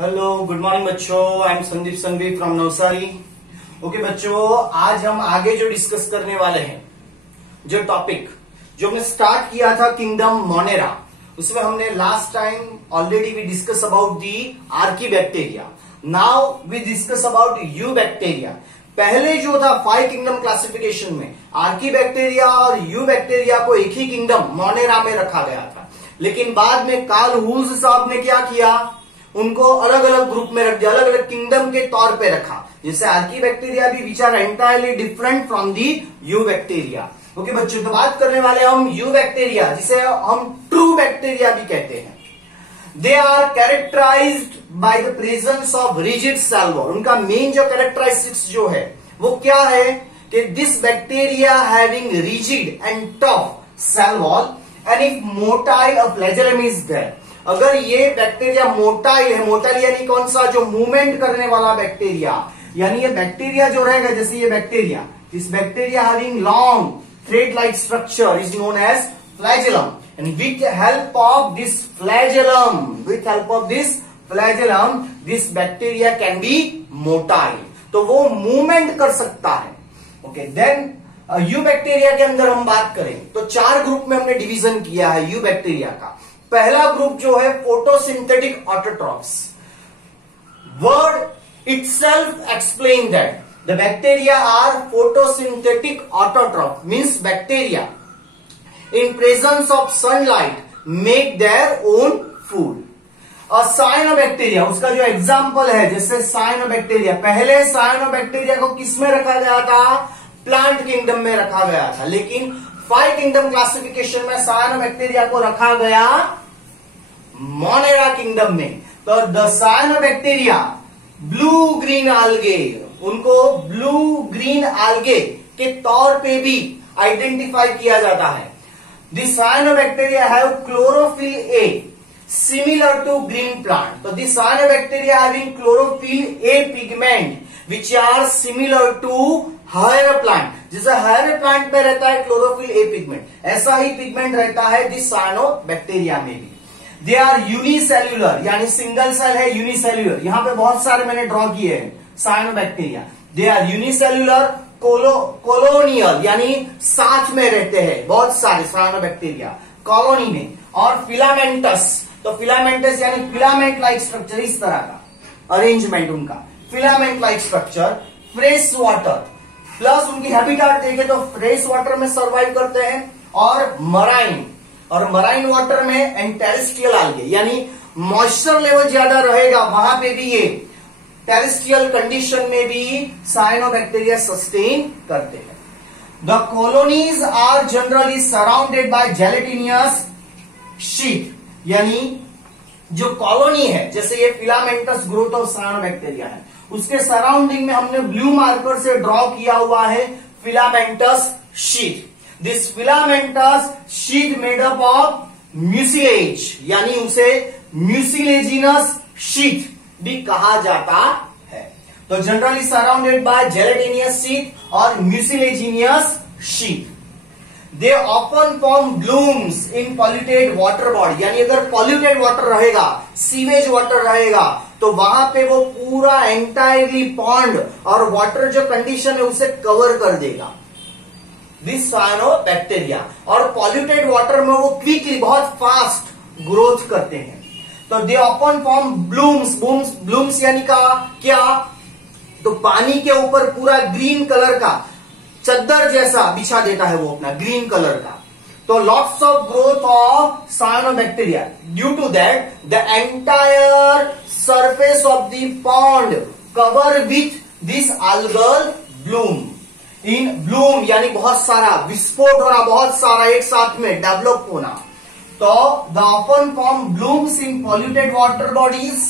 Hello good morning बच्चों, I am Sandeep Sanghvi from Navsari. Okay बच्चों, आज हम आगे जो डिस्कस करने वाले हैं, जो टॉपिक जो हमने स्टार्ट किया था किंगडम मोनेरा, उसमें हमने last time already we discuss about the archaebacteria. Now we discuss about eubacteria. पहले जो था 5 किंगडम क्लासिफिकेशन में आर्की बैक्टीरिया और यू बैक्टीरिया को एक ही किंगडम मोनेरा में रखा गया था, लेकिन बाद में कार्ल हुल्स साहब ने क्या किया, उनको अलग अलग ग्रुप में रख दिया, अलग अलग किंगडम के तौर पे रखा। जैसे आर्की बैक्टीरिया भी which are entirely different from the eubacteria. Okay बच्चों, तो बात करने वाले हम यू बैक्टीरिया, जिसे हम ट्रू बैक्टीरिया भी कहते हैं। They are characterised by the presence of rigid cell wall. उनका मेन जो कैरेक्टरिस्टिक्स जो है वो क्या है कि this bacteria having rigid and tough cell wall and if motile flagellum is there. अगर ये बैक्टीरिया मोटाइल है, मोटाइल यानी कौन सा, जो मूवमेंट करने वाला बैक्टीरिया, यानी ये बैक्टीरिया जो रहेगा, जैसे ये bacteria, this bacteria having long thread like structure is known as flagellum, and with help of this flagellum this bacteria can be motile, तो वो मूवमेंट कर सकता है। ओके देन यू बैक्टीरिया के अंदर हम बात करें तो 4 ग्रुप में हमने डिवीजन किया है यू बैक्टीरिया का। पहला ग्रुप जो है photosynthetic autotrophs. Word itself explain that the bacteria are photosynthetic autotroph, means bacteria in presence of sunlight make their own food. और साइनोबैक्टीरिया, उसका जो एग्जाम्पल है, जैसे साइनोबैक्टीरिया, पहले साइनोबैक्टीरिया को किसमें रखा गया था, प्लांट किंगडम में रखा गया था, लेकिन 5 किंगडम क्लासिफिकेशन में साइनोबैक्टीरिया को रखा गया मोनेरा किंगडम में। तो द साइनोबैक्टीरिया ब्लू ग्रीन आल्गे, उनको ब्लू ग्रीन आल्गे के तौर पे भी आइडेंटिफाई किया जाता है। The cyanobacteria have chlorophyll a similar to green plant. तो the cyanobacteria having chlorophyll a pigment which are similar to higher plant. जैसे हायर प्लांट में रहता है क्लोरोफिल ए पिगमेंट, ऐसा ही पिगमेंट रहता है दिस साइनोबैक्टीरिया में भी। दे आर यूनिसेल्यूलर, यानी सिंगल सेल है, यूनिसेल्यूलर। यहां पे बहुत सारे मैंने ड्रॉ किए हैं cyanobacteria. They are unicellular colonial, यानी साथ में रहते हैं बहुत सारे साइनोबैक्टीरिया कॉलोनी में। और फिलामेंटस, तो फिलामेंटस यानी फिलामेंट लाइक स्ट्रक्चर, इस तरह का अरेंजमेंट उनका, filament like structure. Fresh water plus उनकी हैबिटेट देखें तो फ्रेश वाटर में सर्वाइव करते हैं, और मराइन वाटर में एंड टेरेस्ट्रियल आल्गे, यानी मॉइस्चर लेवल ज्यादा रहेगा वहां पे भी ये टेरेस्ट्रियल कंडीशन में भी साइनोबैक्टीरिया सस्टेन करते हैं। The colonies are generally surrounded by gelatinous sheet, यानी जो कॉलोनी है, जैसे ये फिलामेंटस ग्रोथ ऑफ साइनोबैक्टीरिया है, उसके सराउंडिंग में हमने ब्लू मार्कर से ड्रॉ किया हुआ है filamentous sheet. This filamentous sheet made up of mucilage, यानी उसे म्यूसिलेजिनस शीट भी कहा जाता है। तो generally surrounded by gelatinous sheet और mucilaginous sheet. They often form blooms in polluted water body, यानी अगर पॉल्यूटेड वाटर रहेगा, सीवेज वाटर रहेगा, तो वहां पे वो पूरा एंटायरली पॉन्ड और वाटर जो कंडीशन है उसे कवर कर देगा दिस साइनोबैक्टीरिया। और पॉल्यूटेड वाटर में वो क्विकली, बहुत फास्ट ग्रोथ करते हैं। तो दे ऑफन फॉर्म ब्लूम्स यानी का क्या, तो पानी के ऊपर पूरा ग्रीन कलर का चद्दर जैसा बिछा देता है वो अपना ग्रीन कलर का। तो lots of growth of cyanobacteria, due to that the entire surface of the pond cover with this algal bloom. इन ब्लूम यानी बहुत सारा विस्फोट होना, बहुत सारा एक साथ में डेवलप होना। तो the often form blooms in polluted water bodies.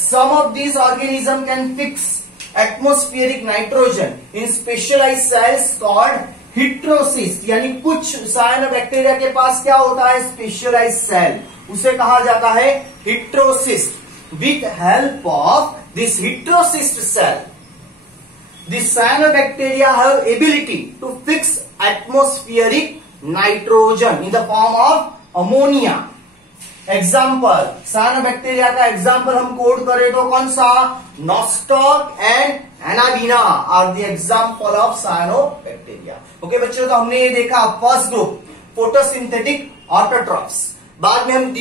Some of this organism can fix atmospheric nitrogen in specialised cells called heterocyst, यानी कुछ साइनोबैक्टीरिया के पास क्या होता है, स्पेशलाइज्ड सेल, उसे कहा जाता है heterocyst. With help of this heterocyst cell, the cyanobacteria have ability to fix atmospheric nitrogen in the form of ammonia example cyanobacteria का एग्जाम्पल हम कोड करें तो कौन सा, Nostoc and Anabaena are the example of cyanobacteria. Okay बच्चों, तो हमने ये देखा फर्स्ट ग्रुप फोटोसिंथेटिक ऑटोट्रॉफ्स। बाद में हम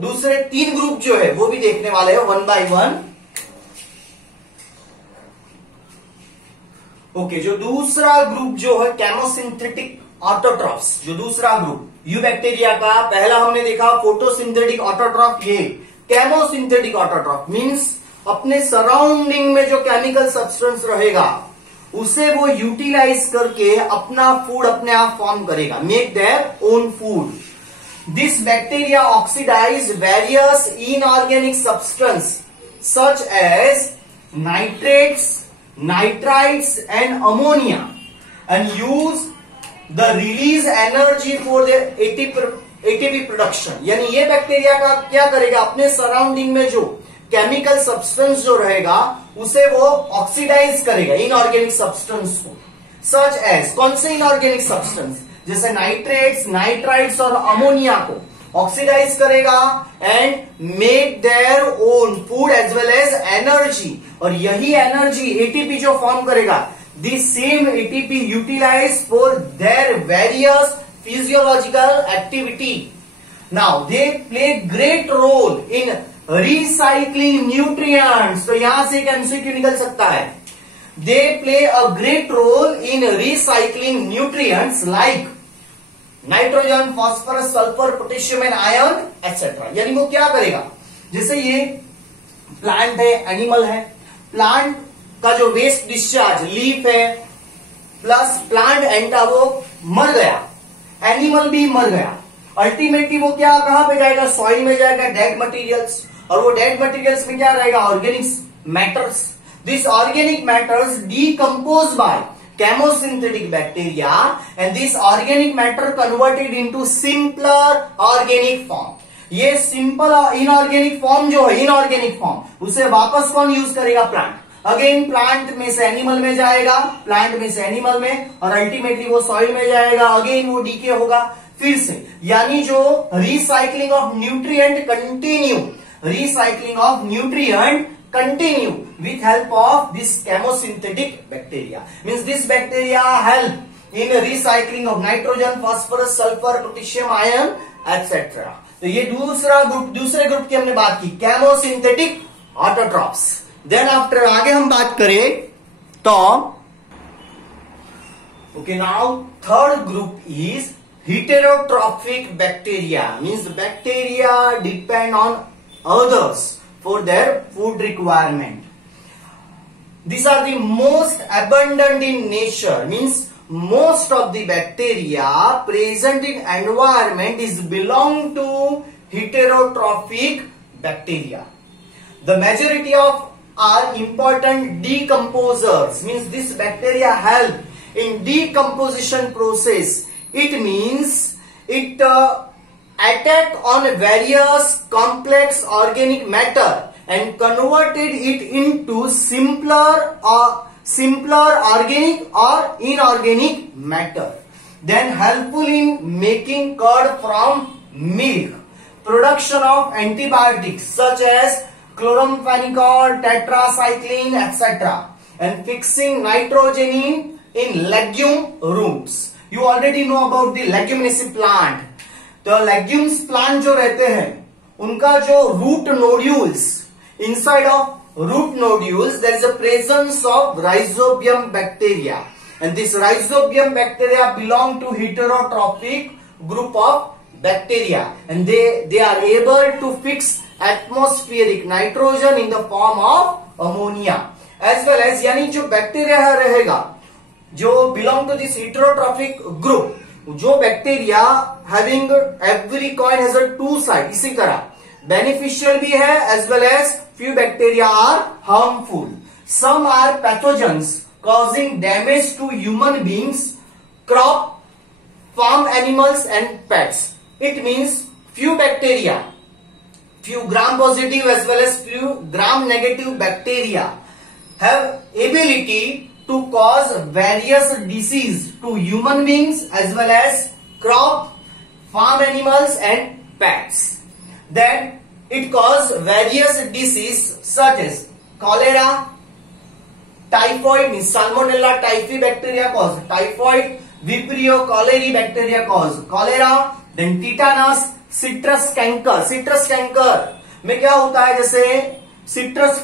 दूसरे 3 ग्रुप जो है वो भी देखने वाले हैं वन बाय वन। ओके, जो दूसरा ग्रुप जो है केमोसिंथेटिक ऑटोट्रॉफ्स, जो दूसरा ग्रुप यू बैक्टीरिया का, पहला हमने देखा फोटोसिंथेटिक ऑटोट्रॉफ, ये केमोसिंथेटिक ऑटोट्रॉफ मींस अपने सराउंडिंग में जो केमिकल सब्सटेंस रहेगा उसे वो यूटिलाइज करके अपना फूड अपने आप फॉर्म करेगा, make their own food. This bacteria oxidise various inorganic substance such as nitrates, nitrites and ammonia and use the release energy for the ATP production। यानी ये बैक्टीरिया का क्या करेगा, अपने सराउंडिंग में जो केमिकल सब्सटेंस जो रहेगा उसे वो ऑक्सीडाइज करेगा इनऑर्गेनिक सब्सटेंस को। सच एज, कौन से इनऑर्गेनिक सब्सटेंस, जैसे नाइट्रेट्स, नाइट्राइट्स और अमोनिया को ऑक्सीडाइज करेगा and make their own food as well as energy. और यही एनर्जी एटीपी जो फॉर्म करेगा, this same ATP utilise for their various physiological activity. Now they play great role in recycling nutrients. तो यहां से एक एमसीक्यू निकल सकता है, they play a great role in recycling nutrients like nitrogen, phosphorus, sulphur, potassium and iron etcetera. यानी वो क्या करेगा, जैसे ये प्लांट है, एनिमल है, प्लांट का जो वेस्ट डिस्चार्ज लीफ है प्लस प्लांट एंटा वो मर गया, एनिमल भी मर गया, अल्टीमेटली वो क्या कहां पे जाएगा, सॉइल में जाएगा, डेड मटेरियल्स, और वो डेड मटेरियल्स में क्या रहेगा, organic matters. This organic matters decompose by chemosynthetic bacteria and this organic matter converted into simpler organic form। ये सिंपल इनऑर्गेनिक फॉर्म जो है, इनऑर्गेनिक फॉर्म उसे वापस कौन यूज करेगा, प्लांट। अगेन प्लांट में से एनिमल में जाएगा, प्लांट में से एनिमल में, और अल्टीमेटली वो सॉइल में जाएगा, अगेन वो डीके होगा फिर से। यानी जो recycling of nutrient continue, recycling of nutrient continue with help of this chemosynthetic bacteria। Means this bacteria help in recycling of nitrogen, phosphorus, sulfur, potassium, iron etc। तो ये दूसरे ग्रुप की हमने बात की, chemosynthetic autotrophs। Then after आगे हम बात करें तो okay, now third group is heterotrophic bacteria। Means bacteria depend on others for their food requirement। These are the most abundant in nature, means most of the bacteria present in environment is belong to heterotrophic bacteria। The majority of are important decomposers, means this bacteria help in decomposition process। It means it attack on various complex organic matter and converted it into simpler organic or inorganic matter, then helpful in making curd from milk, production of antibiotics such as chloramphenicol, tetracycline etc, and fixing nitrogen in legume roots। You already know about the leguminous plant। तो legumes plant जो रहते हैं उनका जो root nodules, inside of root nodules there is a presence of rhizobium bacteria and this rhizobium bacteria belong to heterotrophic group of bacteria and they are able to fix atmospheric nitrogen in the form of ammonia as well as. यानी जो bacteria रहेगा जो belong to this heterotrophic group, जो bacteria having every coin has a two side, इसी तरह beneficial भी है as well as few bacteria are harmful. Some are pathogens causing damage to human beings, crop, farm animals and pets। It means few bacteria, few gram positive as well as few gram negative bacteria have ability to cause various disease to human beings as well as crop, farm animals and pets। Then it causes various disease such as cholera, typhoid means Salmonella typhi bacteria cause typhoid, Vibrio cholerae bacteria cause cholera, then tetanus, citrus canker. Citrus canker में क्या होता है, जैसे citrus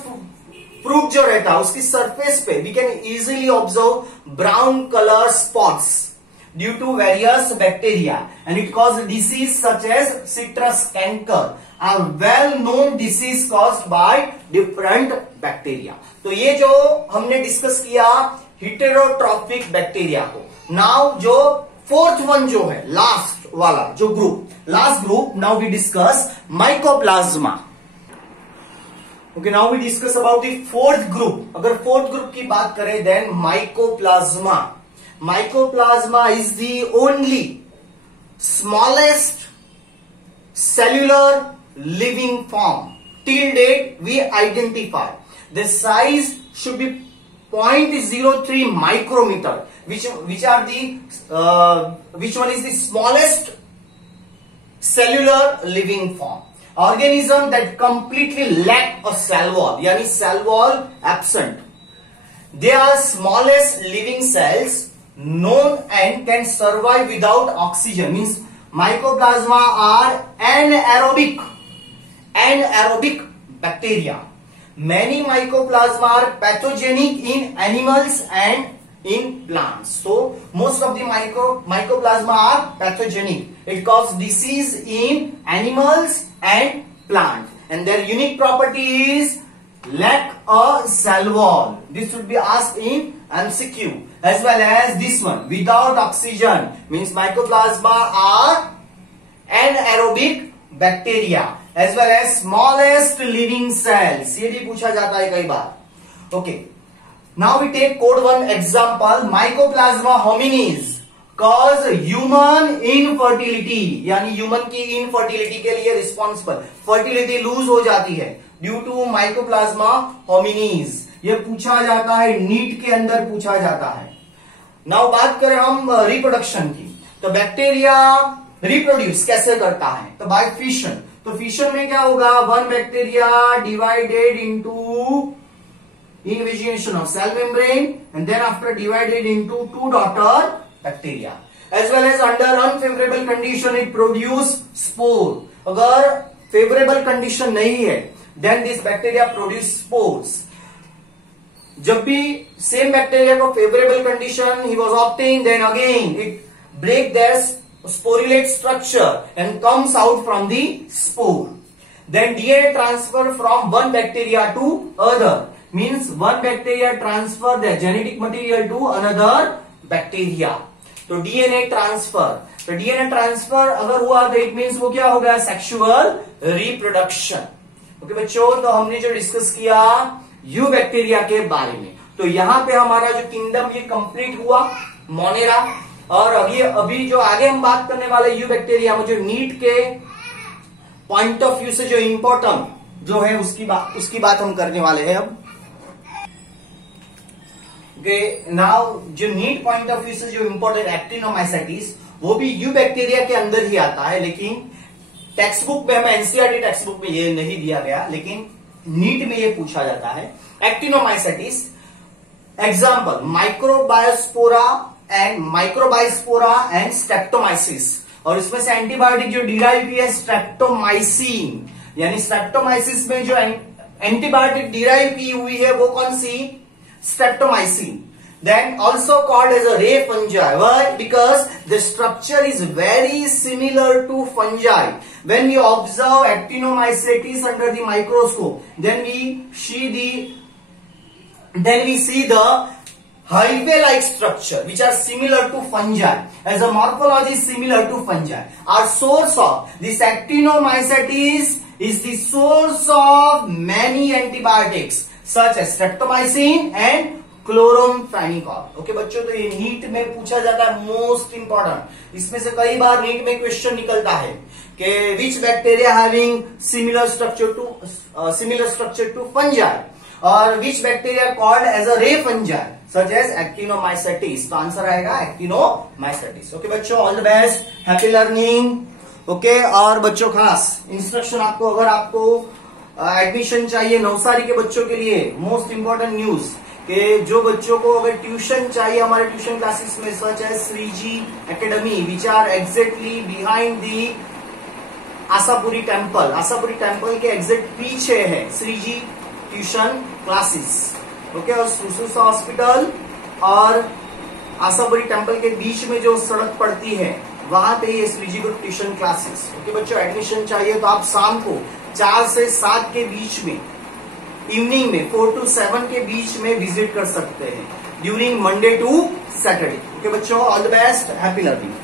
fruit जो रहता है उसकी surface पे we can easily observe brown colour spots due to various bacteria and it cause disease such as citrus canker are well known disease caused by different bacteria. तो ये जो हमने डिस्कस किया हिटेरोट्रॉफिक बैक्टीरिया को. Now जो fourth one जो है last वाला जो group, last group, now we discuss mycoplasma. Okay, now we discuss about the fourth group. अगर fourth group की बात करें then mycoplasma. Mycoplasma is the only smallest cellular living form till date we identify. The size should be 0.03 micrometer. Which one is the smallest cellular living form? Organism that completely lack a cell wall, यानी cell wall absent. They are smallest living cells known and can survive without oxygen. Means mycoplasma are anaerobic bacteria. Many mycoplasma are pathogenic in animals and in plants. So most of the mycoplasma are pathogenic. It causes disease in animals and plants. And their unique property is lack a cell wall. This should be asked in MCQ. As well as this one, without oxygen, means mycoplasma are anaerobic bacteria. As well as smallest living cells. ये भी पूछा जाता है कई बार. Okay. Now we take code 1 example. Mycoplasma hominis cause human infertility, यानी human की infertility के लिए रिस्पॉन्सिबल, फर्टिलिटी लूज हो जाती है ड्यू टू माइकोप्लाज्मा होमिनीज. ये पूछा जाता है नीट के अंदर पूछा जाता है. नाउ बात करें हम रिप्रोडक्शन की. तो बैक्टीरिया रिप्रोड्यूस कैसे करता है, तो बाय फिशन. तो फिशन में क्या होगा, one bacteria divided into invagination of cell membrane and then after divided into two daughter bacteria. As well as under unfavorable condition it produce spore. अगर favorable condition नहीं है then this bacteria produce spores. जब भी same bacteria को favorable condition he was obtained, then again it break their sporulate structure and comes out from the spore. Then DNA transfer from one bacteria to other. Means one bacteria transfer their genetic material to another bacteria. तो DNA transfer, तो DNA transfer अगर हुआ तो it means वो क्या हो गया, sexual reproduction. Okay बच्चों, तो हमने जो डिस्कस किया यू बैक्टीरिया के बारे में. तो यहाँ पे हमारा जो किंगडम ये कंप्लीट हुआ मोनेरा. और अभी जो आगे हम बात करने वाले यू बैक्टीरिया में जो नीट के पॉइंट ऑफ व्यू से जो इंपॉर्टेंट जो है उसकी बात हम करने वाले हैं अब. नाउ जो नीट पॉइंट ऑफ व्यू से जो इंपॉर्टेंट एक्टिनोमाइसेटिस वो भी यू बैक्टीरिया के अंदर ही आता है, लेकिन टेक्स्ट बुक में हमें एनसीईआरटी टेक्स्ट बुक में ये नहीं दिया गया, लेकिन नीट में ये पूछा जाता है. एक्टिनोमाइसेटिस एग्जाम्पल माइक्रोबायोस्पोरा एंड स्ट्रेप्टोमाइसिस. और इसमें से एंटीबायोटिक जो डिराइव की है स्ट्रेप्टोमाइसिन, यानी स्ट्रेप्टोमाइसिस में जो एंटीबायोटिक डिराइव की हुई है वो कौन सी, streptomycin. Then also called as a ray fungi. Why? Because the structure is very similar to fungi. When we observe actinomycetes under the microscope, then we see the hive-like structure which are similar to fungi. As a morphology is similar to fungi. Our source of this actinomycetes is the source of many antibiotics such as streptomycin and chloramphenicol. Okay बच्चों, तो ये NEET में पूछा जाता है most important. इसमें से कई बार नीट में क्वेश्चन निकलता है कि which bacteria having similar structure to fungi और which bacteria called as a ray fungi such as actinomycetes. तो आंसर आएगा एक्टिनोमाइसेटिस. ओके बच्चों, all the best, happy learning. Okay. और बच्चों खास इंस्ट्रक्शन आपको, अगर आपको एडमिशन चाहिए नवसारी के बच्चों के लिए, मोस्ट इंपॉर्टेंट न्यूज कि जो बच्चों को अगर ट्यूशन चाहिए हमारे ट्यूशन क्लासेस में, सच है Shreeji Academy which are exactly behind the Ashapuri temple. Ashapuri temple के एग्जैक्ट पीछे है श्रीजी ट्यूशन क्लासेस। ओके। और सुसुसा हॉस्पिटल और आशापुरी टेम्पल के बीच में जो सड़क पड़ती है वहां पे ये श्रीजी गुरु ट्यूशन क्लासेस। ओके बच्चों, एडमिशन चाहिए तो आप शाम को 4 से 7 के बीच में, इवनिंग में 4 to 7 के बीच में विजिट कर सकते हैं during Monday to Saturday. Okay बच्चों, all the best, happy learning.